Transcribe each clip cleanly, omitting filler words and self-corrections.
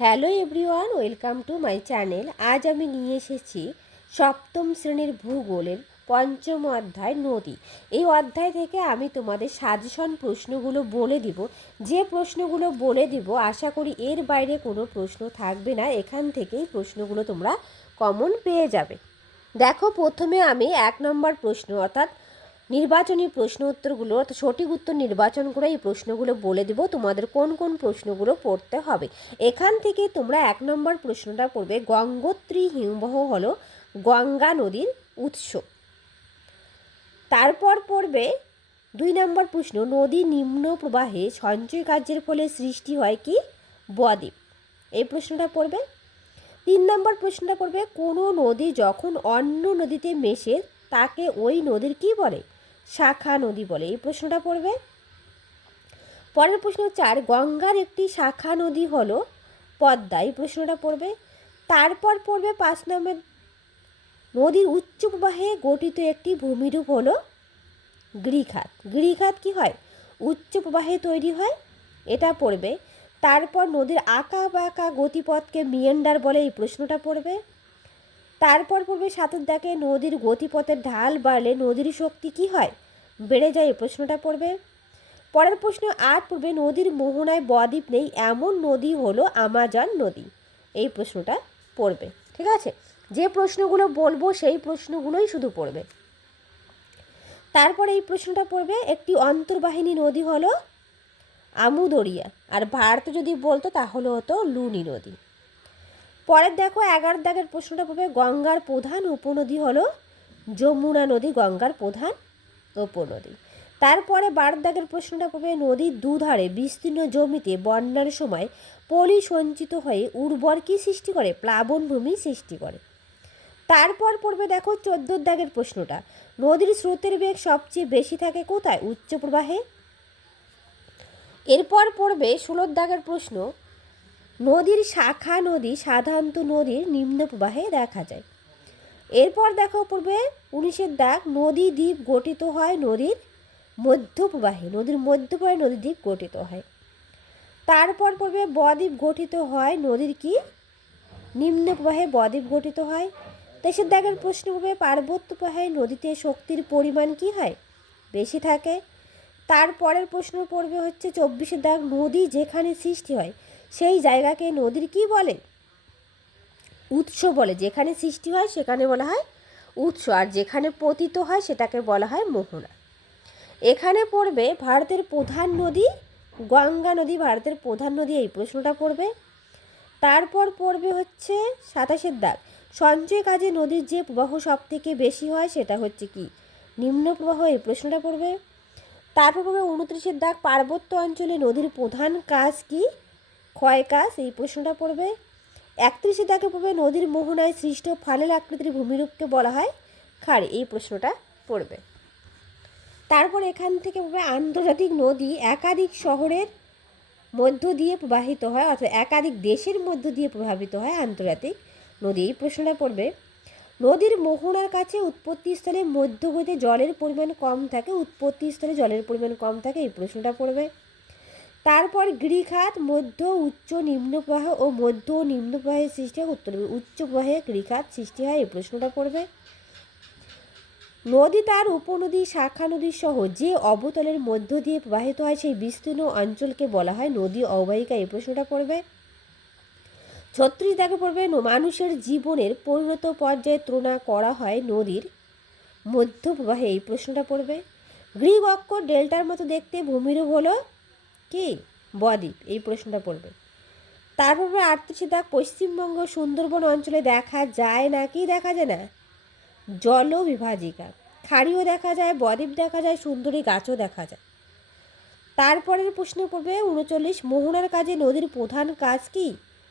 Hello everyone, welcome to my channel. আজ আমি নিয়ে এসেছি সপ্তম শ্রেণীর ভূগোলের পঞ্চম অধ্যায় নদী। এই অধ্যায় থেকে আমি তোমাদের সাজেশন প্রশ্নগুলো বলে দিব। যে প্রশ্নগুলো বলে দিব আশা করি এর বাইরে কোনো প্রশ্ন থাকবে না, এখান থেকেই প্রশ্নগুলো তোমরা কমন পেয়ে যাবে। দেখো, প্রথমে আমি 1 নম্বর প্রশ্ন অর্থাৎ নির্বাচনী প্রশ্ন উত্তরগুলো অর্থাৎ সঠিক উত্তর নির্বাচন করে এই প্রশ্নগুলো বলে দেব তোমাদের কোন কোন প্রশ্নগুলো পড়তে হবে। এখান থেকে তোমরা 1 নম্বর প্রশ্নটা পড়বে, গঙ্গোত্রী হিমবাহ হলো গঙ্গা নদীর উৎস। তারপর পড়বে 2 নম্বর প্রশ্ন, নদী নিম্ন প্রবাহে সঞ্চয় কার্যের ফলে সৃষ্টি হয় কি বদ্বীপ। এই প্রশ্নটা পড়বে। 3 নম্বর প্রশ্নটা পড়বে, কোনো নদী যখন অন্য নদীতে মেশে তাকে ওই নদীর কি বলে? শাখা নদী বলে। এই প্রশ্নটা পড়বে। পরের প্রশ্ন 4, গঙ্গার একটি শাখা নদী হলো পদ্মা। এই প্রশ্নটা পড়বে। তারপর পড়বে 5 নম্বর, নদীর উচ্চ প্রবাহে গঠিত একটি ভূমিরূপ হলো গিরিখাত। গিরিখাত কি হয়? উচ্চ প্রবাহে তৈরি হয়, এটা পড়বে। তারপর নদীর আঁকা বাঁকা গতিপথকে মিয়েন্ডার বলে। এই প্রশ্নটা পড়বে। তারপর পড়বে 7 দাগে, নদীর গতিপথের ঢাল বাড়লে নদীর শক্তি কি হয়? বেড়ে যায়। এই প্রশ্নটা পড়বে। পরের প্রশ্ন 8 পড়বে, নদীর মোহনায় বদ্বীপ নেই এমন নদী হলো আমাজন নদী। এই প্রশ্নটা পড়বে। ঠিক আছে, যে প্রশ্নগুলো বলবো সেই প্রশ্নগুলোই শুধু পড়বে। তারপরে এই প্রশ্নটা পড়বে, একটি অন্তর্বাহিনী নদী হলো আমুদরিয়া, আর ভারতে যদি বলতো তাহলে হতো লুনি নদী। পরের দেখো 11 দাগের প্রশ্নটা পড়বে, গঙ্গার প্রধান উপনদী হলো যমুনা নদী। গঙ্গার প্রধান উপনদী। তারপরে 12 দাগের প্রশ্নটা পড়বে, নদীর দুধারে বিস্তীর্ণ জমিতে বন্যার সময় পলি সঞ্চিত হয়ে উর্বর কি সৃষ্টি করে? প্লাবনভূমি সৃষ্টি করে। তারপর পড়বে দেখো 14 দাগের প্রশ্নটা, নদীর স্রোতের বেগ সবচেয়ে বেশি থাকে কোথায়? উচ্চ প্রবাহে। এরপর পড়বে 16 দাগের প্রশ্ন, নদীর শাখা নদী সাধারণত নদীর নিম্ন প্রবাহে দেখা যায়। এরপর দেখো পড়বে 19 দাগ, নদী দ্বীপ গঠিত হয় নদীর মধ্য প্রবাহে। নদীর মধ্য প্রবাহে নদী দ্বীপ গঠিত হয়। তারপর পড়বে বদ্বীপ গঠিত হয় নদীর কি নিম্ন প্রবাহে বদ্বীপ গঠিত হয়। 23 দাগের প্রশ্ন পড়বে, পার্বত্য প্রবাহে নদীতে শক্তির পরিমাণ কি হয়? বেশি থাকে। তারপরের প্রশ্ন পড়বে হচ্ছে 24 দাগ, নদী যেখানে সৃষ্টি হয় সেই জায়গাকে নদীর কি বলে? উৎস বলে। যেখানে সৃষ্টি হয় সেখানে বলা হয় উৎস, আর যেখানে পতিত হয় সেটাকে বলা হয় মোহনা। এখানে পড়বে ভারতের প্রধান নদী গঙ্গা নদী। ভারতের প্রধান নদী, এই প্রশ্নটা পড়বে। তারপর পড়বে হচ্ছে 27 দাগ, সঞ্চয় কাজে নদীর যে প্রবাহ সব থেকে বেশি হয় সেটা হচ্ছে কি? নিম্ন প্রবাহ। এই প্রশ্নটা পড়বে। তারপর পড়বে 29 দাগ, পার্বত্য অঞ্চলে নদীর প্রধান কাজ কি? ক্ষয় কাজ। এই প্রশ্নটা পড়বে। 31 দাগে পড়বে, নদীর মোহনায় সৃষ্ট ফানেল আকৃতির ভূমিরূপকে বলা হয় খাড়ি। এই প্রশ্নটা পড়বে। তারপর এখান থেকে পড়বে, আন্তর্জাতিক নদী একাধিক শহরের মধ্য দিয়ে প্রবাহিত হয়, অর্থাৎ একাধিক দেশের মধ্য দিয়ে প্রভাবিত হয় আন্তর্জাতিক নদী। এই প্রশ্নটা পড়বে। নদীর মোহনার কাছে উৎপত্তিস্থলে মধ্যগতিতে জলের পরিমাণ কম থাকে, উৎপত্তিস্থলে জলের পরিমাণ কম থাকে। এই প্রশ্নটা পড়বে। তারপর গিরিখাত মধ্য উচ্চ নিম্ন প্রবাহ ও মধ্য নিম্ন প্রবাহের সৃষ্টি হয় উত্তর উচ্চ প্রবাহে গিরিখাত সৃষ্টি হয়। এই প্রশ্নটা পড়বে। নদী তার উপনদী শাখা নদী সহ যে অবতলের মধ্য দিয়ে প্রবাহিত হয় সেই বিস্তীর্ণ অঞ্চলকে বলা হয় নদী অববাহিকা। এই প্রশ্নটা পড়বে। 36 দাগে পড়বে, মানুষের জীবনের পরিণত পর্যায়ে তুলনা করা হয় নদীর মধ্য প্রবাহে। এই প্রশ্নটা পড়বে। গ্রিক অক্ষর ডেল্টার মতো দেখতে ভূমিরূপ হলো কি? বদ্বীপ। এই প্রশ্নটা পড়বে। তারপর 38 দাগ, পশ্চিমবঙ্গ সুন্দরবন অঞ্চলে দেখা যায় না কি দেখা যায় না? জলবিভাজিকা। খাড়িও দেখা যায়, বদ্বীপ দেখা যায়, সুন্দরী গাছও দেখা যায়। তারপরের প্রশ্ন পড়বে 39, মোহনার কাজে নদীর প্রধান কাজ কি?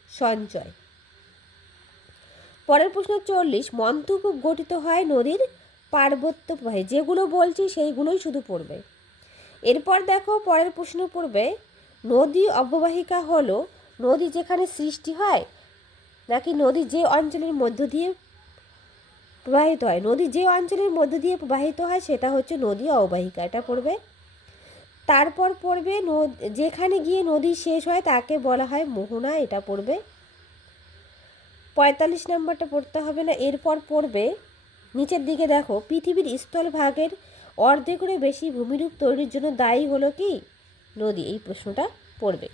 সঞ্চয়। পরের প্রশ্ন 40, মন্থকূপ গঠিত হয় নদীর পার্বত্য প্রবাহে। যেগুলো বলছি সেইগুলোই শুধু পড়বে। এরপর দেখো পরের প্রশ্ন পড়বে, নদী অববাহিকা হলো নদী যেখানে সৃষ্টি হয় নাকি নদী যে অঞ্চলের মধ্য দিয়ে প্রবাহিত হয়? নদী যে অঞ্চলের মধ্য দিয়ে প্রবাহিত হয় সেটা হচ্ছে নদী অববাহিকা, এটা পড়বে। তারপর পড়বে যেখানে গিয়ে নদী শেষ হয় তাকে বলা হয় মোহনা, এটা পড়বে। 45 নম্বরটা পড়তে হবে না। এরপর পড়বে নিচের দিকে দেখো, পৃথিবীর স্থলভাগের অর্ধেকেরও বেশি ভূমিরূপ তৈরির জন্য দায়ী হলো কি? নদী। এই প্রশ্নটা পড়বে।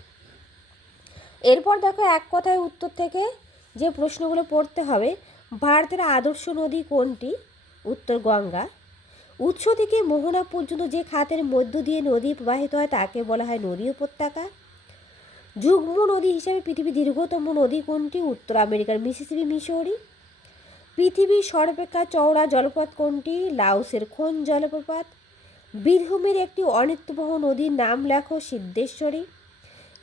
এরপর দেখো এক কথায় উত্তর থেকে যে প্রশ্নগুলো পড়তে হবে, ভারতের আদর্শ নদী কোনটি? উত্তর গঙ্গা। উৎস থেকে মোহনা পর্যন্ত যে খাতের মধ্য দিয়ে নদী প্রবাহিত হয় তাকে বলা হয় নদী উপত্যকা। যুগ্ম নদী হিসেবে পৃথিবীর দীর্ঘতম নদী কোনটি? উত্তর আমেরিকার মিসিসিপি মিসৌরি। পৃথিবীর সর্বাপেক্ষা চওড়া জলপথ কোনটি? লাওসের খোন জলপ্রপাত। বীরভূমের একটি অনিত্যবহ নদীর নাম লেখো। সিদ্ধেশ্বরী।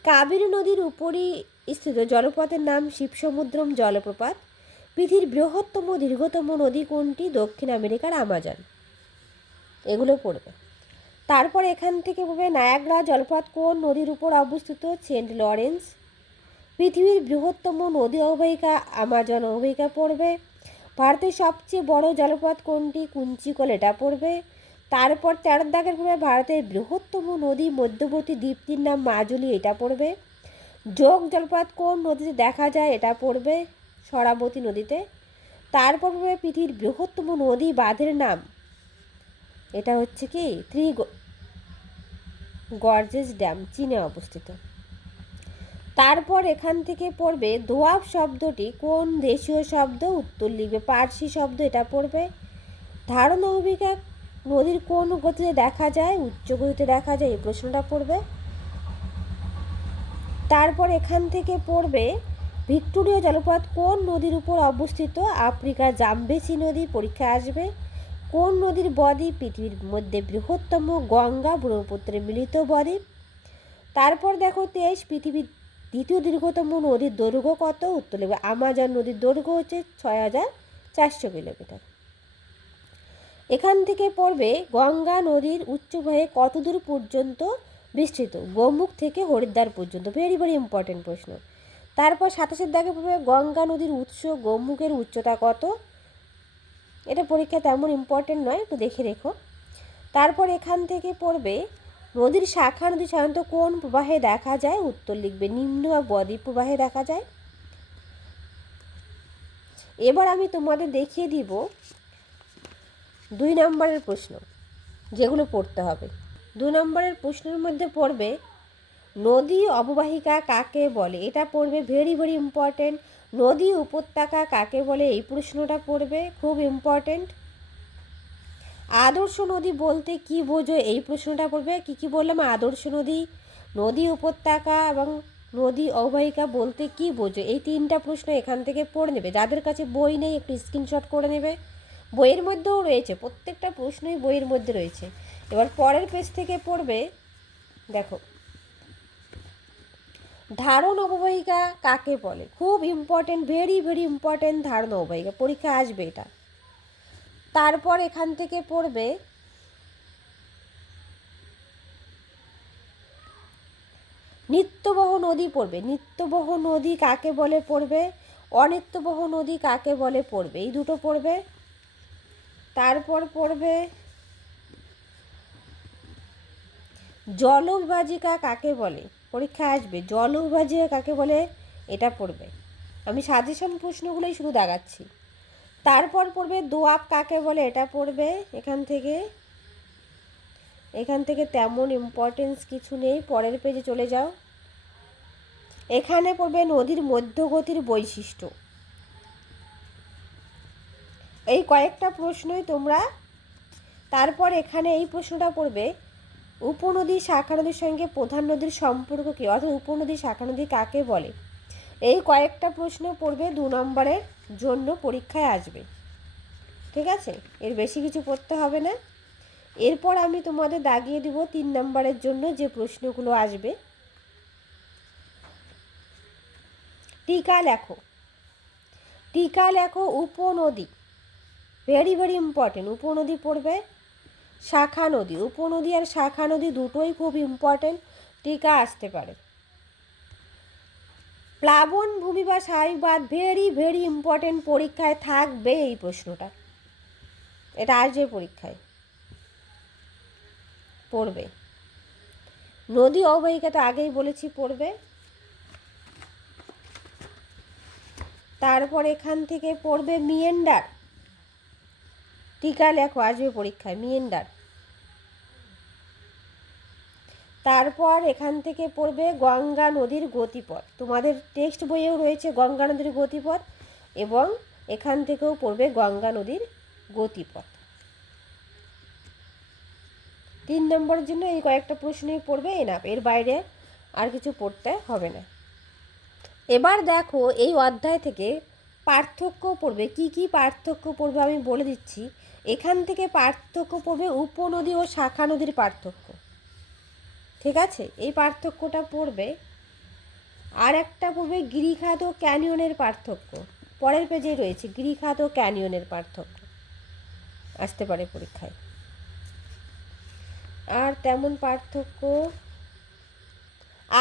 কাবেরী নদীর উপরই স্থিত জলপথের নাম শিবসমুদ্রম জলপ্রপাত। পৃথিবীর বৃহত্তম দীর্ঘতম নদী কোনটি? দক্ষিণ আমেরিকার আমাজন। এগুলো পড়বে। তারপর এখান থেকে পড়বে নায়াগ্রা জলপ্রপাত কোন নদীর উপর অবস্থিত? Saint Lawrence. পৃথিবীর বৃহত্তম নদী অববাহিকা আমাজন অববাহিকা পড়বে। ভারতের সবচেয়ে বড় জলপ্রপাত কোনটি? কুঞ্চিকল, এটা পড়বে। তারপর 13 দাগের পড়বে ভারতের বৃহত্তম নদী মধ্যবর্তী দ্বীপটির নাম মাজুলি, এটা পড়বে। যোগ জলপ্রপাত কোন নদীতে দেখা যায়? এটা পড়বে সরাবতী নদীতে। তারপর পড়বে পৃথিবীর বৃহত্তম নদী বাঁধের নাম, এটা হচ্ছে কি? থ্রি গর্জেস ড্যাম, চীনে অবস্থিত। তারপর এখান থেকে পড়বে দোয়াব শব্দটি কোন দেশীয় শব্দ? উত্তর লিখবে পার্সি শব্দ, এটা পড়বে। ধারণ অববাহিকা নদীর কোন গতিতে দেখা যায়? উচ্চ গতিতে দেখা যায়, এই প্রশ্নটা পড়বে। তারপর এখান থেকে পড়বে ভিক্টোরিয়া জলপ্রপাত কোন নদীর উপর অবস্থিত? আফ্রিকার জামবেসি নদী, পরীক্ষায় আসবে। কোন নদীর বদ্বীপ? পৃথিবীর মধ্যে বৃহত্তম গঙ্গা ব্রহ্মপুত্রের মিলিত বদ্বীপ। তারপর দেখো 23 পৃথিবীর দ্বিতীয় দীর্ঘতম নদীর দৈর্ঘ্য কত? উত্তর লিখবে আমাজন নদীর দৈর্ঘ্য হচ্ছে 6400 কিলোমিটার। এখান থেকে পড়বে গঙ্গা নদীর উচ্চবাহে কত দূর পর্যন্ত বিস্তৃত? গোমুখ থেকে হরিদ্বার পর্যন্ত, ভেরি ভেরি ইম্পর্টেন্ট প্রশ্ন। তারপর 27 দাগে পড়বে গঙ্গা নদীর উৎস গোমুখের উচ্চতা কত? এটা পরীক্ষা তেমন ইম্পর্টেন্ট নয়, একটু দেখে রেখো। তারপর এখান থেকে পড়বে নদীর শাখা নদী সাধারণত কোন প্রবাহে দেখা যায়? উত্তর লিখবে নিম্ন বা বদ্বীপ প্রবাহে দেখা যায়। এবার আমি তোমাদের দেখিয়ে দিব 2 নম্বরের প্রশ্ন, যেগুলো পড়তে হবে। 2 নম্বরের প্রশ্নের মধ্যে পড়বে নদী অববাহিকা কাকে বলে, এটা পড়বে ভেরি ভেরি ইম্পর্টেন্ট। নদী উপত্যকা কাকে বলে, এই প্রশ্নটা পড়বে, খুব ইম্পর্টেন্ট। আদর্শ নদী বলতে কি বোঝো, এই প্রশ্নটা পড়বে। কি বললাম? আদর্শ নদী, নদী উপত্যকা এবং নদী অববাহিকা বলতে কি বোঝো, এই 3টা প্রশ্ন এখান থেকে পড়ে নেবে। যাদের কাছে বই নেই একটু স্ক্রিনশট করে নেবে, বইয়ের মধ্যেও রয়েছে, প্রত্যেকটা প্রশ্নই বইয়ের মধ্যে রয়েছে। এবার পরের পেজ থেকে পড়বে, দেখো ধারণ অববাহিকা কাকে বলে, খুব ইম্পর্টেন্ট, ভেরি ভেরি ইম্পর্টেন্ট। ধারণ অববাহিকা পরীক্ষা আসবে এটা। তারপর এখান থেকে পড়বে নিত্যবহ নদী পড়বে। নিত্যবহ নদী কাকে বলে পড়বে। অনিত্যবহ নদী কাকে বলে পড়বে, এই দুটো পড়বে। তারপর পড়বে জলবিভাজিকা কাকে বলে, পরীক্ষা আসবে। জলবিভাজিকা কাকে বলে, এটা পড়বে। আমি সাজেশন প্রশ্নগুলোই শুধু দাগাচ্ছি। তারপর পড়বে দোয়াব কাকে বলে, এটা পড়বে। এখান থেকে তেমন ইম্পর্টেন্স কিছু নেই, পরের পেজে চলে যাও। এখানে পড়বে নদীর মধ্যগতির বৈশিষ্ট্য। এই কয়েকটা প্রশ্নই তোমরা। তারপর এখানে এই প্রশ্নটা পড়বে উপনদী শাখা নদীর সঙ্গে প্রধান নদীর সম্পর্ক কী, অর্থাৎ উপনদী শাখা নদী কাকে বলে। এই কয়েকটা প্রশ্ন পড়বে 2 নম্বরের জন্য, পরীক্ষায় আসবে। ঠিক আছে, এর বেশি কিছু পড়তে হবে না। এরপর আমি তোমাদের দাগিয়ে দিব 3 নম্বরের জন্য যে প্রশ্নগুলো আসবে। টিকা লেখো। টিকা লেখো উপনদী, ভেরি ভেরি ইম্পর্টেন্ট। উপনদী পড়বে। শাখা নদী, উপনদী আর শাখা নদী দুটোই খুব ইম্পর্টেন্ট, টিকা আসতে পারে। প্লাবন ভূমি বা স্বাভাবিক বাঁধ, ভেরি ভেরি ইম্পর্টেন্ট, পরীক্ষায় থাকবে এই প্রশ্নটা, এটা আসবে পরীক্ষায়, পড়বে। নদী অববাহিকা তো আগেই বলেছি পড়বে। তারপর এখান থেকে পড়বে মিয়েন্ডার, টিকা লেখো, আসবে পরীক্ষায় মিয়েন্ডার। তারপর এখান থেকে পড়বে গঙ্গা নদীর গতিপথ, তোমাদের টেক্সট বইয়েও রয়েছে গঙ্গা নদীর গতিপথ, এবং এখান থেকেও পড়বে গঙ্গা নদীর গতিপথ। 3 নম্বরের জন্য এই কয়েকটা প্রশ্নই পড়বে, এনাফ, এর বাইরে আর কিছু পড়তে হবে না। এবার দেখো এই অধ্যায় থেকে পার্থক্য পড়বে, কি কি পার্থক্য পড়বে আমি বলে দিচ্ছি। এখান থেকে পার্থক্য পড়বে উপনদী ও শাখা নদীর পার্থক্য, ঠিক আছে, এই পার্থক্যটা পড়বে। আর একটা পড়বে গিরিখাত ও ক্যানিয়নের পার্থক্য, পরের পেজে রয়েছে গিরিখাত ও ক্যানিয়নের পার্থক্য, আসতে পারে পরীক্ষায়। আর তেমন পার্থক্য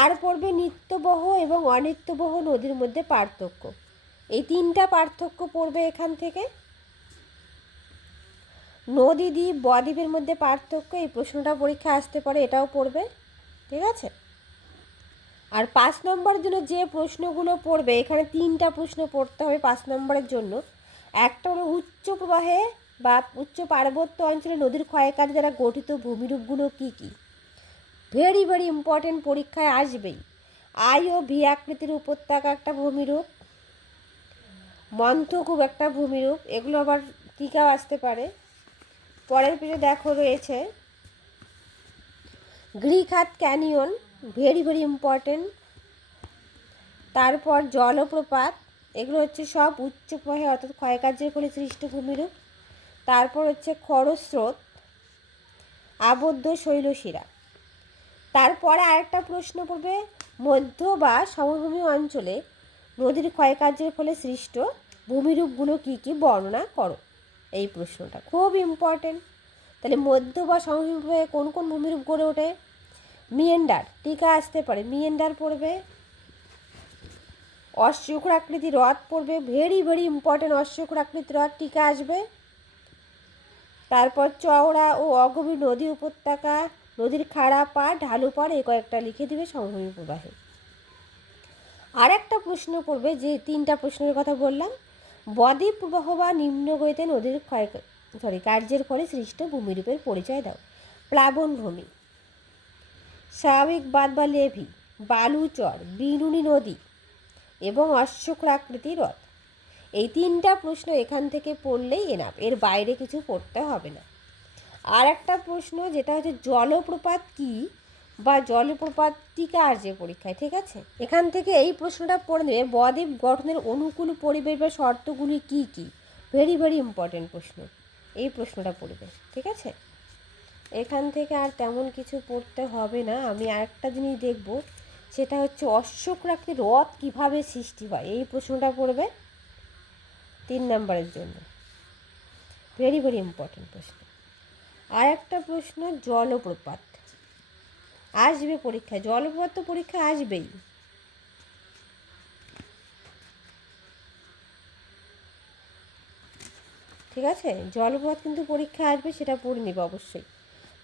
আর পড়বে নিত্যবহ এবং অনিত্যবহ নদীর মধ্যে পার্থক্য, এই 3টা পার্থক্য পড়বে এখান থেকে। নদী দ্বীপ বদ্বীপের মধ্যে পার্থক্য, এই প্রশ্নটা পরীক্ষা আসতে পারে, এটাও পড়বে, ঠিক আছে। আর 5 নম্বরের জন্য যে প্রশ্নগুলো পড়বে, এখানে 3টা প্রশ্ন পড়তে হবে 5 নম্বরের জন্য। একটা হলো উচ্চ প্রবাহে বা উচ্চ পার্বত্য অঞ্চলে নদীর ক্ষয়কার্য দ্বারা গঠিত ভূমিরূপগুলো কী কী, ভেরি ভেরি ইম্পর্টেন্ট, পরীক্ষায় আসবেই। আই ও ভি আকৃতির উপত্যকা একটা ভূমিরূপ, মন্থকূপ একটা ভূমিরূপ, এগুলো আবার টিকাও আসতে পারে। পরের পেজে দেখো রয়েছে গিরিখাত ক্যানিয়ন, ভেরি ভেরি ইম্পর্টেন্ট। তারপর জলপ্রপাত, এগুলো হচ্ছে সব উচ্চ প্রবাহে অর্থাৎ ক্ষয়কার্যের ফলে সৃষ্ট ভূমিরূপ। তারপর হচ্ছে খরস্রোত, আবদ্ধ শৈলশিরা। তারপরে আরেকটা প্রশ্ন পড়বে মধ্য বা সমভূমি অঞ্চলে নদীর ক্ষয়কার্যের ফলে সৃষ্ট ভূমিরূপগুলো কী কী বর্ণনা করো, এই প্রশ্নটা খুব ইম্পর্টেন্ট। তাহলে মধ্য বা সমভূমি কোন কোন ভূমিরূপ গড়ে ওঠে, মিয়েন্ডার, টিকা আসতে পারে, মিয়েন্ডার পড়বে। অশ্বক্ষুরাকৃতি হ্রদ পড়বে, ভেরি ভেরি ইম্পর্টেন্ট, অশ্বক্ষুরাকৃতি হ্রদ, টিকা আসবে। তারপর চওড়া ও অগভীর নদী উপত্যকা, নদীর খাড়া পাড়, ঢালু পাড়, এই কয়েকটা লিখে দিবে সমভূমি প্রবাহে। আর একটা প্রশ্ন পড়বে, যে 3টা প্রশ্নের কথা বললাম, বদ্বীপ প্রবাহ বা নিম্নগতিতে নদীর কার্যের ফলে সৃষ্ট ভূমিরূপের পরিচয় দাও। প্লাবনভূমি, স্বাভাবিক বাঁধ বা লেভি, বালুচর, বিনুনি নদী এবং অশ্বক্ষুরাকৃতি হ্রদ, এই 3টা প্রশ্ন এখান থেকে পড়লেই এনাফ, এর বাইরে কিছু পড়তে হবে না। আর একটা প্রশ্ন যেটা হচ্ছে জলপ্রপাত কি বা জলপ্রপাত টিকা আসবে পরীক্ষায়, ঠিক আছে। এখান থেকে এই প্রশ্নটা পড়ে নেবে, বদ্বীপ গঠনের অনুকূল পরিবেশ বা শর্তগুলি কী কী, ভেরি ভেরি ইম্পর্টেন্ট প্রশ্ন, এই প্রশ্নটা পড়বে, ঠিক আছে। এখান থেকে আর তেমন কিছু পড়তে হবে না। আমি আরেকটা জিনিস দেখব, সেটা হচ্ছে অশ্বক্ষুরাকৃতি হ্রদ কীভাবে সৃষ্টি হয়, এই প্রশ্নটা পড়বে 3 নম্বরের জন্য, ভেরি ভেরি ইম্পর্টেন্ট প্রশ্ন। আর একটা প্রশ্ন জলপ্রপাত আসবে পরীক্ষায়, জলপ্রপাত তো পরীক্ষা আসবেই, ঠিক আছে, জলপ্রপাত কিন্তু পরীক্ষা আসবে, সেটা পড়ে নিবে অবশ্যই।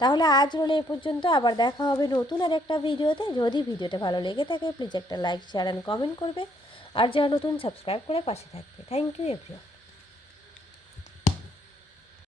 তাহলে আজ রইল এ পর্যন্ত, আবার দেখা হবে নতুন আর একটা ভিডিওতে। যদি ভিডিওটা ভালো লেগে থাকে প্লিজ একটা লাইক, শেয়ার অ্যান্ড কমেন্ট করবে, আর যারা নতুন সাবস্ক্রাইব করে পাশে থাকবে। Thank you everyone.